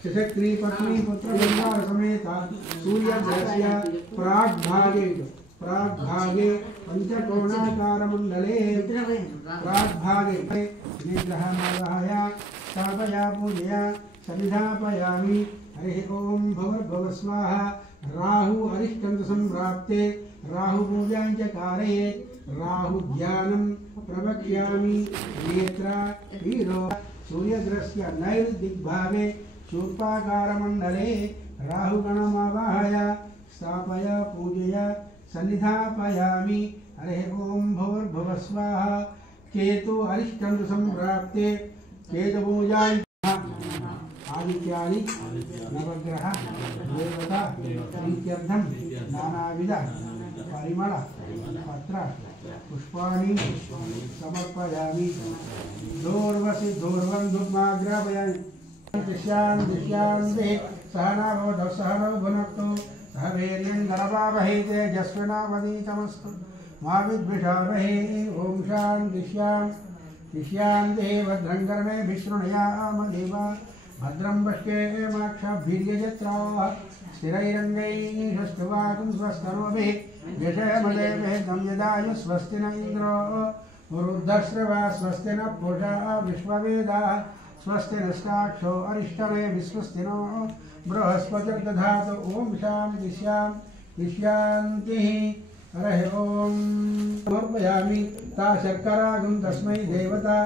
शशक्री पत्नी पुत्र परिवार समेत सूर्यग्रहस्य प्राग्भागे पंचकोणाकारमण्डले प्राग्भागे निग्रहमादाय स्थापया पूजया सन्निधापयामि। हरिः ओम भवर्भव स्वाहा। राहु अरिष्टं संप्राप्ते राहु पूजां च कारयेत्। राहु ध्यानं प्रवक्ष्यामि। नेत्र वीरो सूर्यग्रहस्य नैर्दिग्भागे शूर्पाकारमण्डले राहुगणमावाहय स्थापय पूजय सन्निधापयामि। हरिः ओम भवर्भव स्वाहा। केतु अरिष्टं संप्राप्ते केतुपूजां आदित्यादि नवग्रह देवता प्रीत्यर्थं नानाविध परिमल पत्र पुष्पाणि समर्पयामि। दोर्वसि दोर्वं धूपमाग्रापयामि। दिश्यां दे सहना भवतु सहनौ भुनक्तु सह वीर्यं करवावहै तेजस्विनावधीतमस्तु मा विद्विषावहै। ओम शान्तिश्यां दे भद्रं कर्णेभिः शृणुयाम देवा भद्रं पश्येमाक्षभिर्यजत्राः स्थिरैरङ्गैः षष्ठवाकं स्वस्तनोभिः यशमदेभिः तं यदायु स्वस्ति न इन्द्रो वरुद्धश्रवा स्वस्ति न पूषा विश्ववेदाः स्वस्ति नष्टाक्षो अरिष्टमे विश्वस्ति नो बृहस्पतिर्दधातु। ओम शान्तिः। हरिः ओम समर्पयामि ता शर्करागं तस्मै देवता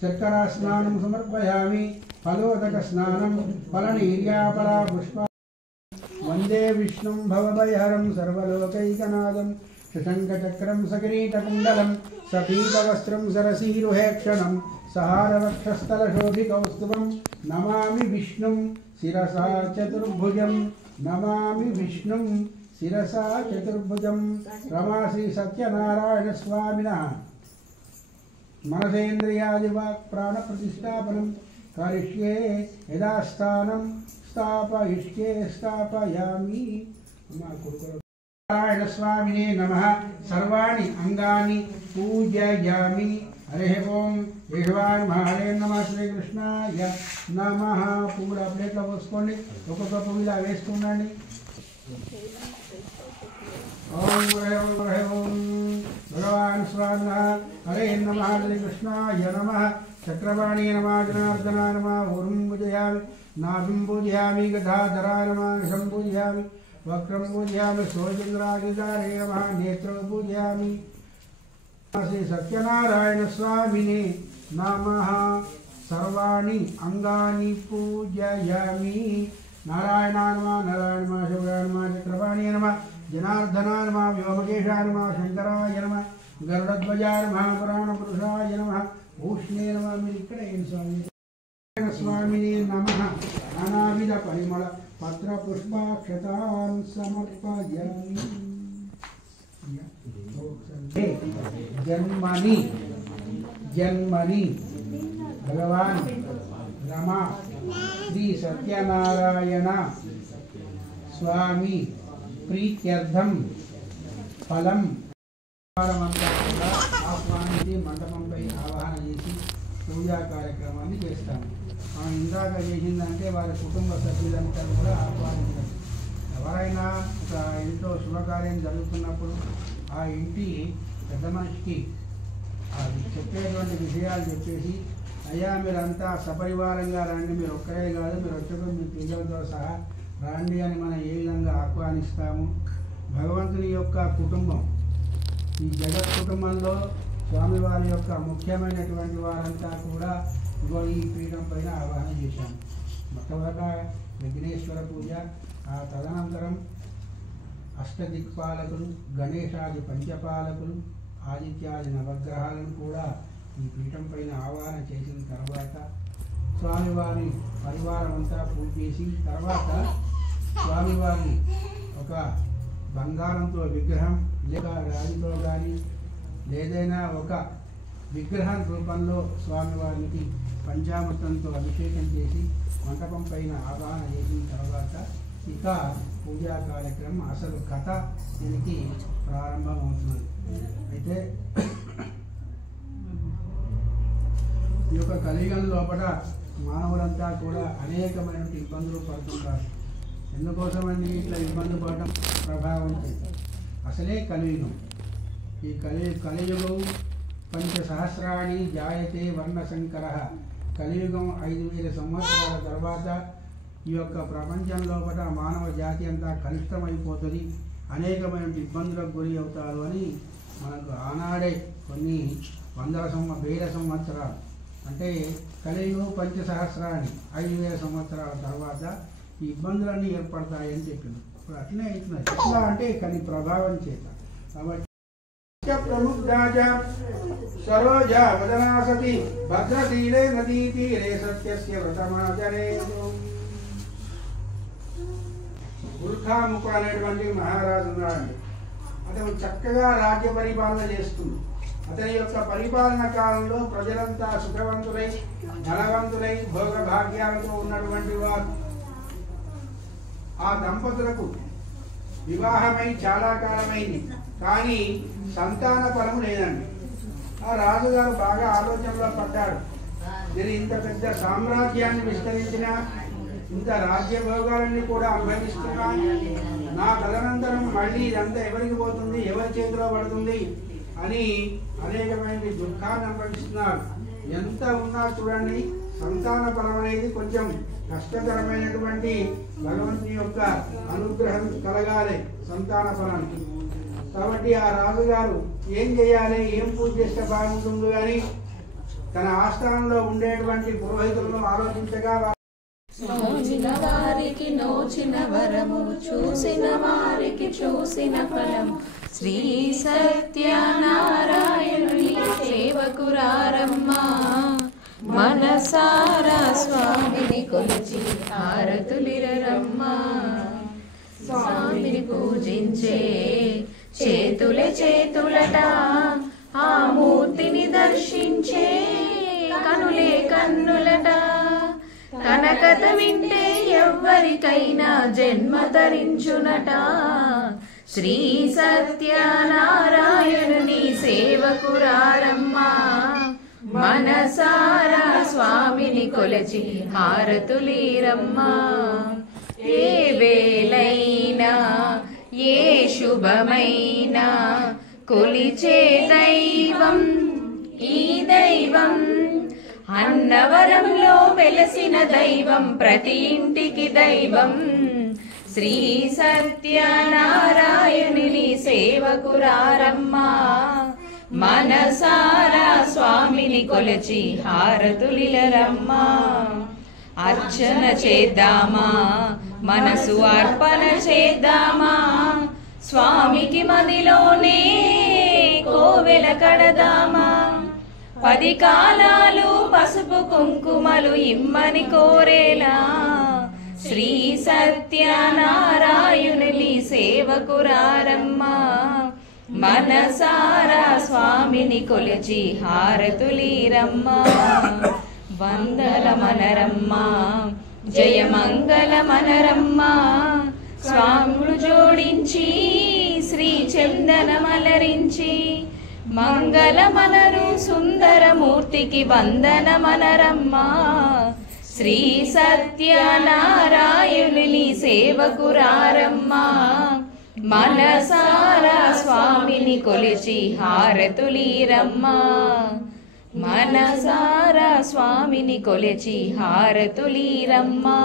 शर्करा स्नानं समर्पयामि। फलोदक स्नानं फलनीर्यापरा पुष्पा वंदे विष्णुं भवभयहरं सर्वलोकैकनाथं शशङ्खचक्रं सकिरीटकुण्डलं सपीतवस्त्रं सरसीरुहेक्षणं सहारवक्षस्थलशोभिकौस्तुभं नमामि विष्णुं शिरसा चतुर्भुजं। नमामि विष्णुं शिरसा चतुर्भुजं। रमाश्री सत्यनारायण स्वामिनः मनसेन्द्रियादिवाक् प्राणप्रतिष्ठापनं करिष्ये यदा स्थानं स्थापयिष्ये स्थापयामि। नारायण स्वामिने नमः। सर्वाणि अंगानि पूजयामि। हरिः ओम विश्वाय हरे नमः। श्री कृष्णाय नमः। पूरा प्लेट పోసుకోండి ఒక్కొక్క పువ్వులా వేసుకోండి। ओम भगवान स्वाहा हरे नमः। श्री कृष्णाय नमः। चक्रवाणी नमः। जनार्दना नमः। ऊर्ध्वं पूजयामि नाभिं पूजयामि गदाधरा नमः। निशं पूजयामि वक्रं पूजयामि सोजन्द्रादिदारे नमः। नेत्रं पूजयामि। श्री सत्यनारायण स्वामिने नमः। सर्वाणि अंगानि पूजयामि। नारायणाय नमः। नारायण नमः। शिवाय नमः। चक्रवाणी नमः। जनार्दना नमः। व्योमकेशाय नमः। शंकराय नमः। गरुडध्वजाय नमः। पुराणपुरुषाय नमः। भूषणे नमः। स्वामिने नमः। नानाविध परिमल पत्र पुष्पाक्षतान् समर्पयामि। जन्मनि भगवान रमा श्री सत्यनारायण स्वामी प्रीत्यर्थं फलं ఆహ్వానించి మండపంపై ఆవాహన చేసి పూజా కార్యక్రమాన్ని చేస్తాము। మనం ఇందాక చేసిందంటే వారి కుటుంబ సభ్యులంతా కూడా ఆహ్వానించారు। ఎవరైనా ఒక ఇంట్లో శుభకార్యం జరుగుతున్నప్పుడు ఆ ఇంటి పెద్ద మనిషికి చెప్పేటువంటి విషయాలు చెప్పేసి అయ్యా మీరంతా సపరివారంగా రండి, మీరు ఒక్కరే కాదు మీరు వచ్చేప్పుడు మీ పిల్లలతో సహా రండి అని మనం ఏ విధంగా ఆహ్వానిస్తాము। భగవంతుని యొక్క కుటుంబం ఈ జగత్ కుటుంబంలో స్వామివారి యొక్క ముఖ్యమైనటువంటి వారంతా కూడా ఇగో ఈ పీఠం పైన ఆవాహన చేశాము। మొట్టమొదట విఘ్నేశ్వర పూజ, ఆ తదనంతరం అష్టదిక్పాలకులు, గణేశాది పంచపాలకులు, ఆదిత్యాది నవగ్రహాలను కూడా ఈ పీఠం పైన ఆవాహన చేసిన తర్వాత స్వామివారి పరివారం అంతా పూజ చేసి తర్వాత స్వామివారి ఒక బంగారంతో విగ్రహం లేక రాజుతో కానీ లేదైనా ఒక విగ్రహం రూపంలో స్వామివారికి పంచామృతంతో అభిషేకం చేసి మంటపం పైన ఆవాహన చేసిన తర్వాత ఇక పూజా కార్యక్రమం అసలు కథ దీనికి ప్రారంభమవుతున్నది। అయితే ఈ యొక్క కలియుగం లోపల మానవులంతా కూడా అనేకమైన ఇబ్బందులు పడుతుంటారు. ఎందుకోసమండి ఇట్లా ఇబ్బంది పడడం? ప్రభావం చేత. అసలే కలియుగం. ఈ కలియుగం పంచసహస్రాణి జాయతే వర్ణశంకర. కలియుగం 5000 సంవత్సరాల తర్వాత ఈ యొక్క ప్రపంచం లోపల మానవ జాతి అంతా కలుషితమైపోతుంది, అనేకమైన ఇబ్బందులకు గురి అవుతారు అని మనకు ఆనాడే కొన్ని 1000 సంవత్సరాలు అంటే కలియుగం పంచసహస్రాన్ని 5000 సంవత్సరాల తర్వాత ఈ ఇబ్బందులన్నీ ఏర్పడతాయని చెప్పింది. ఇప్పుడు అట్లనే అవుతున్నాయి. ఎట్లా అంటే కలి ప్రభావం చేత. కాబట్టి ప్రముగ్ధాజ సరోజ వదనాసతి భద్రతీరే నదీ తీరే సత్యస్య వ్రతమాచరే. గుర్ఖాముఖుడు అనేటువంటి మహారాజు ఉన్నాడండి. అతను చక్కగా రాజ్య పరిపాలన చేస్తుంది. అతని యొక్క పరిపాలన కాలంలో ప్రజలంతా సుఖవంతులై ధనవంతులై భోగ భాగ్యాలతో ఉన్నటువంటి వారు. ఆ దంపతులకు వివాహమై చాలా కాలమైంది, కానీ సంతాన ఫలము లేదండి. ఆ రాజుగారు బాగా ఆలోచనలో పడ్డాడు. నేను ఇంత పెద్ద సామ్రాజ్యాన్ని విస్తరించిన, ఇంత రాజ్య భోగాలన్నీ కూడా అనుభవిస్తున్నా, నా తదనంతరం మళ్ళీ ఇదంతా ఎవరికి పోతుంది, ఎవరి చేతిలో పడుతుంది అని అనేకమైన దుఃఖాన్ని అనుభవిస్తున్నారు. ఎంత ఉన్నా చూడండి, సంతాన ఫలం అనేది కొంచెం కష్టతరమైనటువంటి భగవంతుని యొక్క అనుగ్రహం కలగాలి సంతాన ఫలానికి. కాబట్టి ఆ రాజుగారు ఏం చేయాలి, ఏం పూజ చేస్తే బాగుంటుందో అని తన ఆస్థానంలో ఉండేటువంటి పురోహితులను ఆలోచించగా, నోచిన వారికి నోచిన వరము, చూసిన వారికి చూసిన ఫలము, శ్రీ సత్యనారాయణుని సేవకురారమ్మా. మనసారా స్వామిని కొలిచి హారతులిరమ్మా. స్వామిని పూజించే చేతులే చేతులట, ఆ మూర్తిని దర్శించే కనులే కన్నులట. తన కథ వింటే ఎవ్వరికైనా జన్మ ధరించునట. శ్రీ సత్యనారాయణుని సేవకురారమ్మా. మనసారా స్వామిని కొలచి హారతులీరమ్మా. ఏ వేళైనా ఏ శుభమైనా కొలిచే దైవం ఈ దైవం. అన్నవరంలో వెలసిన దైవం, ప్రతి ఇంటికి దైవం. శ్రీ సత్యనారాయణుని సేవకురారమ్మా. మనసారా స్వామిని కొలచి హారతులిరమ్మా. అర్చన చేద్దామా, మనసు అర్పణ చేద్దామా. స్వామికి మదిలోనే కోవెల కడదామా. 10 కాలాలు పసుపు కుంకుమలు ఇమ్మని కోరేలా. శ్రీ సత్యనారాయణుని సేవకురారమ్మా. మనసారా స్వామిని కొలిచి హారతులీరమ్మా. వందల మనరమ్మా, జయమంగళ మనరమ్మా. స్వాములు జోడించి శ్రీ చందనమలరించి, మంగళమనరు సుందరమూర్తికి వందనమనరమ్మా. శ్రీ సత్యనారాయణుని సేవకురారమ్మా. మనసారా స్వామిని కొలిచి హారతులీరమ్మా. మనసారా స్వామిని కొలిచి హారతులీరమ్మా.